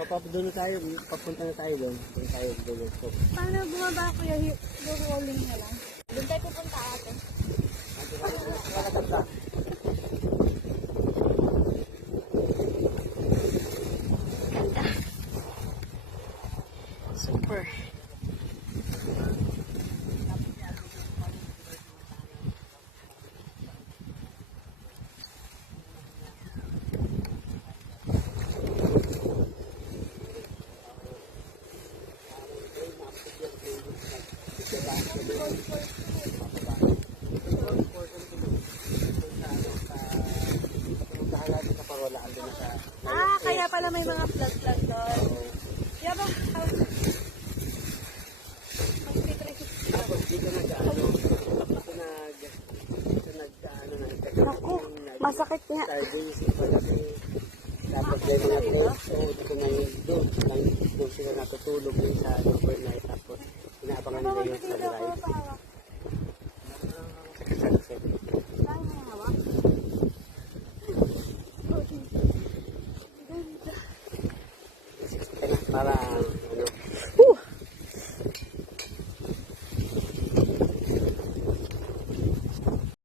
Doon na tayo, papunta na tayo doon. Doon tayo doon. So, Paano bumaba kuya? Rolling na lang. Doon tayo pupunta ate. Ganda. Super. Kaya pala may mga flag doon. Kaya ba? tapos dito nag-ano, Naku, masakit nga. Saturdays, tapos may mga plates, so dito na yung doon sila natutulog yung sa overnight, tapos inaabangan nila yung sunrise.